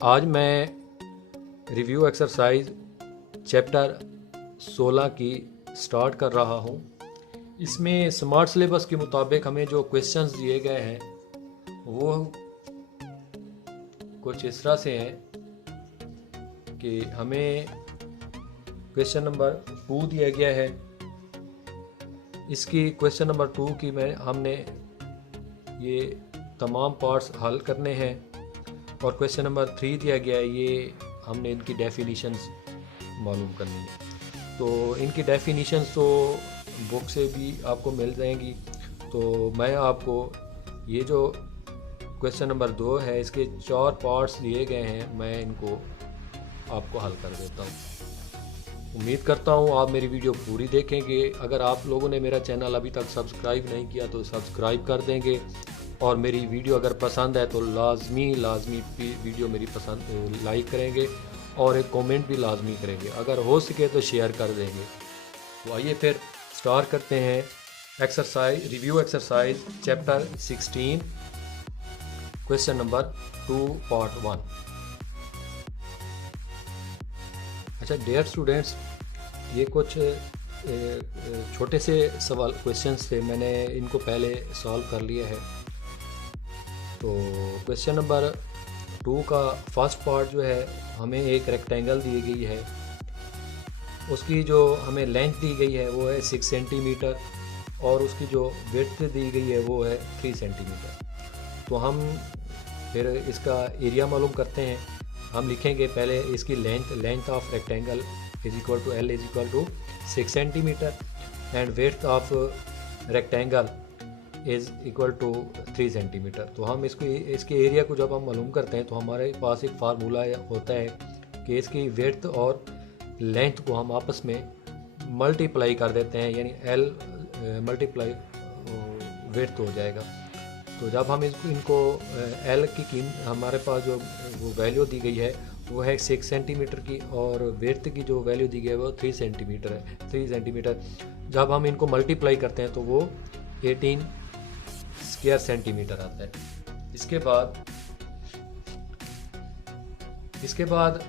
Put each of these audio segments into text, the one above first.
आज मैं review exercise chapter 16 की स्टार्ट कर रहा हूँ। इसमें स्मार्ट सिलेबस के मुताबिक हमें जो क्वेश्चंस दिए गए हैं वो कुछ इस तरह से हैं कि हमें क्वेश्चन नंबर 2 दिया गया है। इसकी क्वेश्चन नंबर 2 की हमने ये तमाम पार्ट्स हल करने हैं और क्वेश्चन नंबर 3 दिया गया है, ये हमने इनकी डेफिनीशंस मालूम करनी है। तो इनकी डेफिनीशंस तो बुक से भी आपको मिल जाएंगी। तो मैं आपको ये जो क्वेश्चन नंबर 2 है इसके 4 पार्ट्स दिए गए हैं, मैं इनको आपको हल कर देता हूँ। उम्मीद करता हूँ आप मेरी वीडियो पूरी देखेंगे। अगर आप लोगों ने मेरा चैनल अभी तक सब्सक्राइब नहीं किया तो सब्सक्राइब कर देंगे और मेरी वीडियो अगर पसंद है तो लाजमी वीडियो मेरी पसंद लाइक करेंगे और एक कमेंट भी लाजमी करेंगे। अगर हो सके तो शेयर कर देंगे। तो आइए फिर स्टार्ट करते हैं review exercise chapter 16 question number 2 part 1। अच्छा डियर स्टूडेंट्स, ये कुछ छोटे से सवाल क्वेश्चंस थे, मैंने इनको पहले सॉल्व कर लिया है। तो क्वेश्चन नंबर 2 का फर्स्ट पार्ट जो है, हमें एक रेक्टेंगल दी गई है, उसकी जो हमें लेंथ दी गई है वो है 6 सेंटीमीटर और उसकी जो विड्थ दी गई है वो है 3 सेंटीमीटर। तो हम फिर इसका एरिया मालूम करते हैं। हम लिखेंगे पहले इसकी length of rectangle is equal to L is equal to 6 centimetre and width of rectangle is equal to 3 centimetre. तो हम इसके एरिया को जब हम मालूम करते हैं तो हमारे पास एक फार्मूला होता है कि इसकी विड्थ और लेंथ को हम आपस में मल्टीप्लाई कर देते हैं, यानी L मल्टीप्लाई विड्थ हो जाएगा। तो जब हम इनको L की हमारे पास जो वो वैल्यू दी गई है वो है 6 सेंटीमीटर की और विड्थ की जो वैल्यू दी गई है वो 3 सेंटीमीटर है। 3 सेंटीमीटर जब हम इनको मल्टीप्लाई करते हैं तो वो 18 स्क्वायर सेंटीमीटर आता है। इसके बाद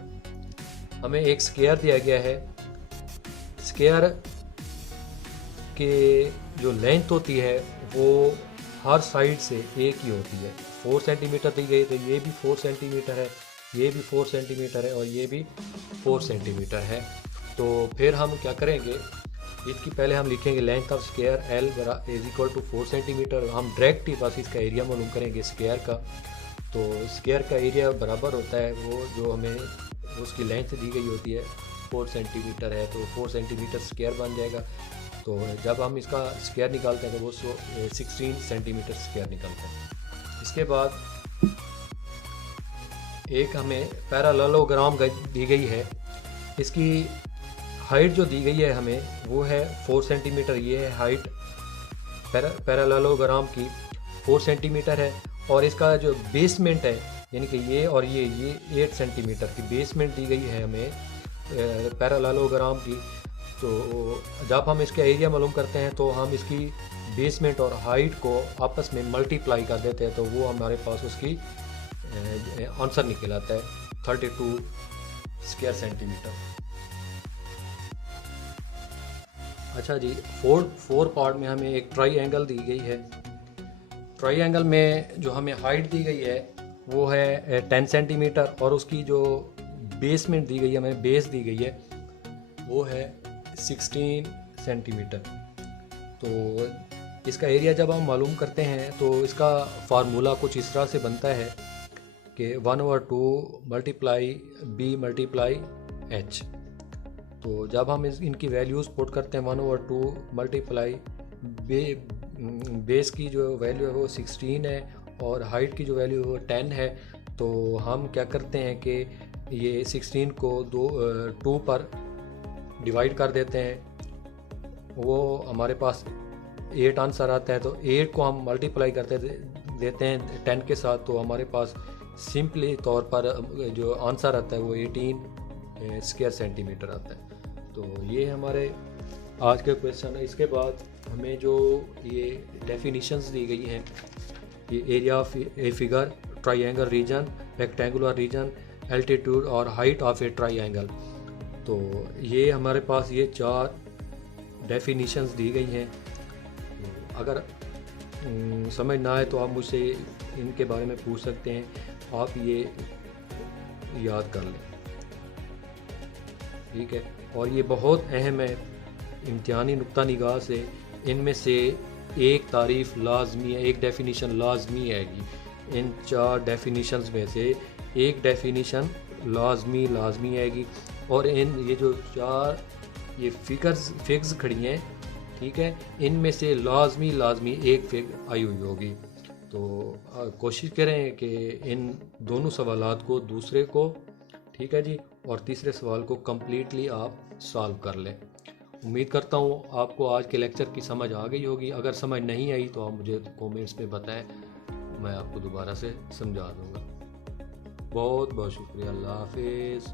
हमें एक स्क्वायर दिया गया है। स्क्वायर के जो लेंथ होती है वो हर साइड से एक ही होती है। 4 सेंटीमीटर दी गई, तो ये भी 4 सेंटीमीटर है, ये भी 4 सेंटीमीटर है और ये भी 4 सेंटीमीटर है। तो फिर हम क्या करेंगे, इसकी पहले हम लिखेंगे length of square L is equal to 4 centimetre. हम डायरेक्ट ही बस इसका एरिया मालूम करेंगे स्क्वायर का। तो स्क्वायर का एरिया बराबर होता है वो जो हमें उसकी लेंथ दी गई होती है 4 सेंटीमीटर है, तो 4 सेंटीमीटर स्क्वायर बन जाएगा। तो जब हम इसका स्क्वायर निकालते हैं तो वो 16 सेंटीमीटर स्क्वायर निकलता है। इसके बाद एक हमें पैरेललोग्राम दी गई है। इसकी हाइट जो दी गई है हमें वो है 4 सेंटीमीटर। ये है हाइट पैरेललोग्राम की 4 सेंटीमीटर है और इसका जो बेसमेंट है यानी कि ये और ये 8 सेंटीमीटर की बेसमेंट दी गई है हमें पैरेललोग्राम की। तो जब हम इसका एरिया मालूम करते हैं तो हम इसकी बेसमेंट और हाइट को आपस में मल्टीप्लाई कर देते हैं तो वो हमारे पास उसकी आंसर निकल आता है 32 स्क्वायर सेंटीमीटर। अच्छा जी, फोर पार्ट में हमें एक ट्राइंगल दी गई है। ट्राइंगल में जो हमें हाइट दी गई है वो है 10 सेंटीमीटर और उसकी जो बेसमेंट दी गई है, हमें बेस दी गई है वो है 16 सेंटीमीटर। तो इसका एरिया जब हम मालूम करते हैं तो इसका फार्मूला कुछ इस तरह से बनता है कि 1/2 मल्टीप्लाई B मल्टीप्लाई H। तो जब हम इनकी वैल्यूज़ पुट करते हैं 1/2 मल्टीप्लाई बेस की जो वैल्यू है वो 16 है और हाइट की जो वैल्यू है वो 10 है। तो हम क्या करते हैं कि ये 16 को 2 पर डिवाइड कर देते हैं, वो हमारे पास 8 आंसर आता है। तो 8 को हम मल्टीप्लाई करते देते हैं 10 के साथ, तो हमारे पास सिंपली तौर पर जो आंसर आता है वो 18 स्क्वायर सेंटीमीटर आता है। तो ये हमारे आज के क्वेश्चन है। इसके बाद हमें जो ये डेफिनीशंस दी गई हैं, ये area of a figure, triangle region, rectangular region, altitude और हाइट ऑफ ए ट्राइंगल। तो ये हमारे पास ये 4 डेफिनीशंस दी गई हैं। तो अगर समझ ना आए तो आप मुझसे इनके बारे में पूछ सकते हैं, आप ये याद कर लें, ठीक है। और ये बहुत अहम है इम्तिहानी नुक्ता निगाह से। इनमें से एक तारीफ़ लाजमी है, एक डेफिनीशन लाजमी आएगी। इन 4 डेफिनीशंस में से एक डेफिनीशन लाजमी आएगी। और ये जो 4 ये फिग्स खड़ी हैं, ठीक है, इनमें से लाजमी एक फिग आई हुई होगी। तो कोशिश करें कि इन दोनों सवालात को, दूसरे को, ठीक है जी, और तीसरे सवाल को कम्प्लीटली आप सॉल्व कर लें। उम्मीद करता हूँ आपको आज के लेक्चर की समझ आ गई होगी। अगर समझ नहीं आई तो आप मुझे कमेंट्स में बताएं, मैं आपको दोबारा से समझा दूँगा। बहुत बहुत शुक्रिया। अल्लाह हाफिज़।